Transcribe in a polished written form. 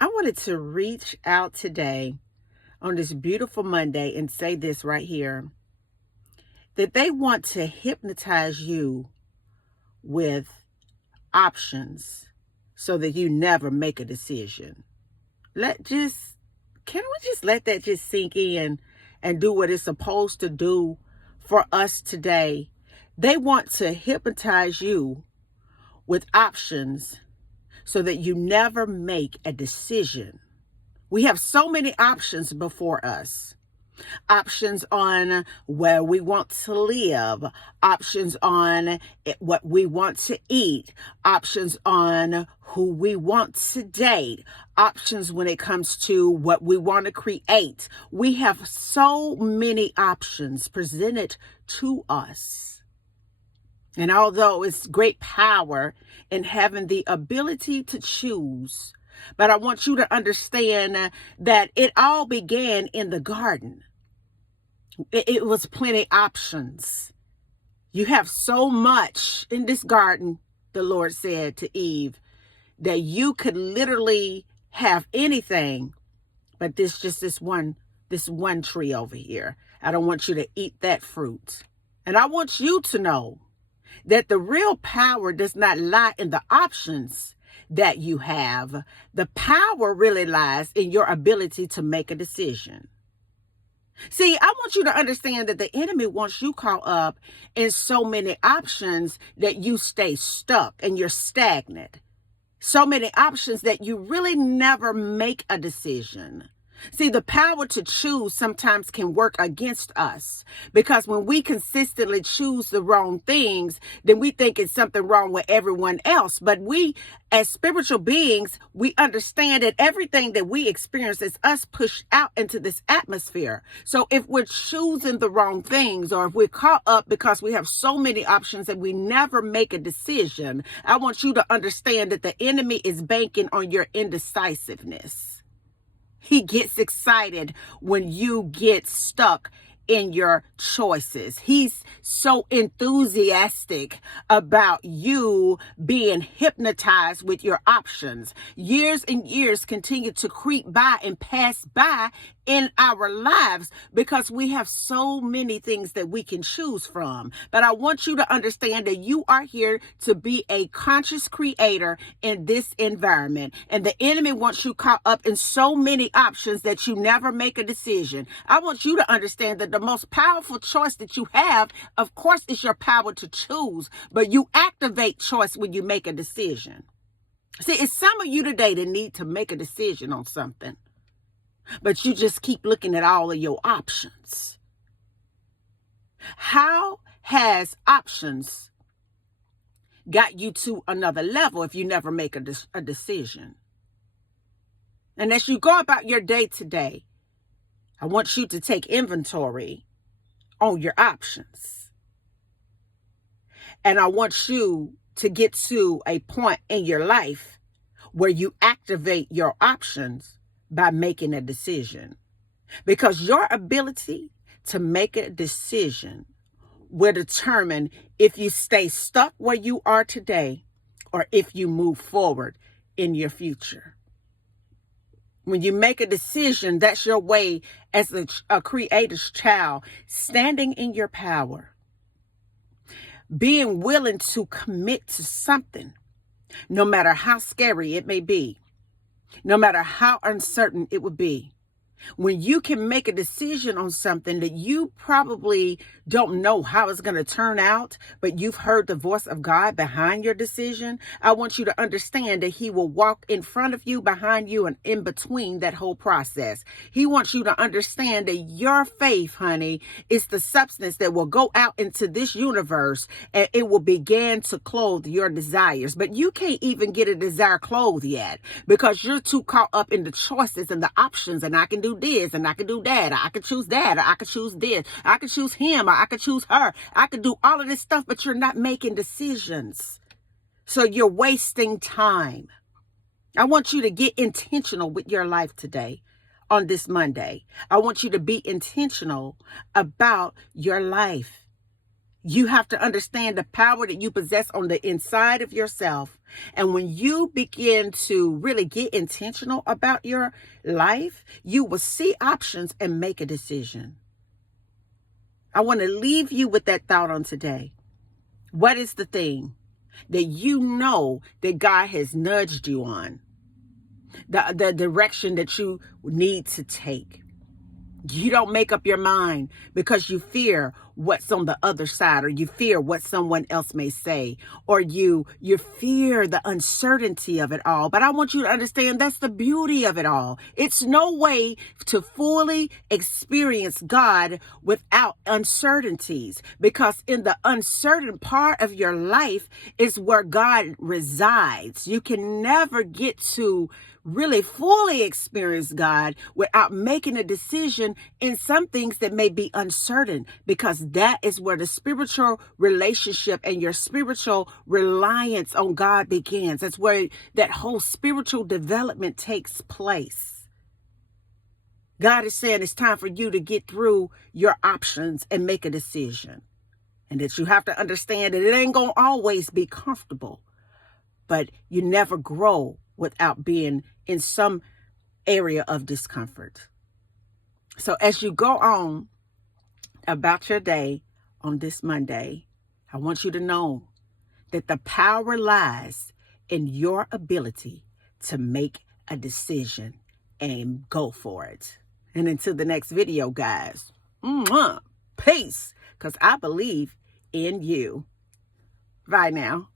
I wanted to reach out today on this beautiful Monday and say this right here that they want to hypnotize you with options so that you never make a decision. Can we just let that just sink in and do what it's supposed to do for us today? They want to hypnotize you with options so that you never make a decision. We have so many options before us. Options on where we want to live, options on what we want to eat, options on who we want to date, options when it comes to what we want to create. We have so many options presented to us. And although it's great power in having the ability to choose, but I want you to understand that it all began in the garden. It was plenty options. You have so much in this garden, the Lord said to Eve, that you could literally have anything, but this one tree over here. I don't want you to eat that fruit. And I want you to know that the real power does not lie in the options that you have. The power really lies in your ability to make a decision. See, I want you to understand that the enemy wants you caught up in so many options that you stay stuck and you're stagnant. So many options that you really never make a decision. See, the power to choose sometimes can work against us because when we consistently choose the wrong things, then we think it's something wrong with everyone else. But we, as spiritual beings, we understand that everything that we experience is us pushed out into this atmosphere. So if we're choosing the wrong things or if we're caught up because we have so many options that we never make a decision, I want you to understand that the enemy is banking on your indecisiveness. He gets excited when you get stuck in your choices. He's so enthusiastic about you being hypnotized with your options. Years and years continue to creep by and pass by in our lives because we have so many things that we can choose from. But I want you to understand that you are here to be a conscious creator in this environment. And the enemy wants you caught up in so many options that you never make a decision. I want you to understand that the most powerful choice that you have, of course, is your power to choose. But you activate choice when you make a decision. See, it's some of you today that need to make a decision on something. But you just keep looking at all of your options. How has options got you to another level if you never make a decision? And as you go about your day today, I want you to take inventory on your options. And I want you to get to a point in your life where you activate your options by making a decision. Because your ability to make a decision will determine if you stay stuck where you are today or if you move forward in your future. When you make a decision, that's your way as a creator's child, standing in your power, being willing to commit to something, no matter how scary it may be, no matter how uncertain it would be. When you can make a decision on something that you probably don't know how it's going to turn out, but you've heard the voice of God behind your decision, I want you to understand that He will walk in front of you, behind you, and in between that whole process. He wants you to understand that your faith, honey, is the substance that will go out into this universe and it will begin to clothe your desires. But you can't even get a desire clothed yet because you're too caught up in the choices and the options, and I can do this and I can do that. I can choose that. Or I could choose this. I could choose him. Or I could choose her. I could do all of this stuff, but you're not making decisions. So you're wasting time. I want you to get intentional with your life today on this Monday. I want you to be intentional about your life. You have to understand the power that you possess on the inside of yourself. And when you begin to really get intentional about your life, you will see options and make a decision. I want to leave you with that thought on today. What is the thing that you know that God has nudged you on? The direction that you need to take. You don't make up your mind because you fear what's on the other side, or you fear what someone else may say, or you fear the uncertainty of it all. But I want you to understand that's the beauty of it all. It's no way to fully experience God without uncertainties, because in the uncertain part of your life is where God resides. You can never get to really fully experience God without making a decision in some things that may be uncertain, because that is where the spiritual relationship and your spiritual reliance on God begins. That's where that whole spiritual development takes place. God is saying it's time for you to get through your options and make a decision. And that you have to understand that it ain't going to always be comfortable, but you never grow without being in some area of discomfort. So as you go on about your day on this Monday, I want you to know that the power lies in your ability to make a decision and go for it. And until the next video, guys, peace, because I believe in you. Bye now.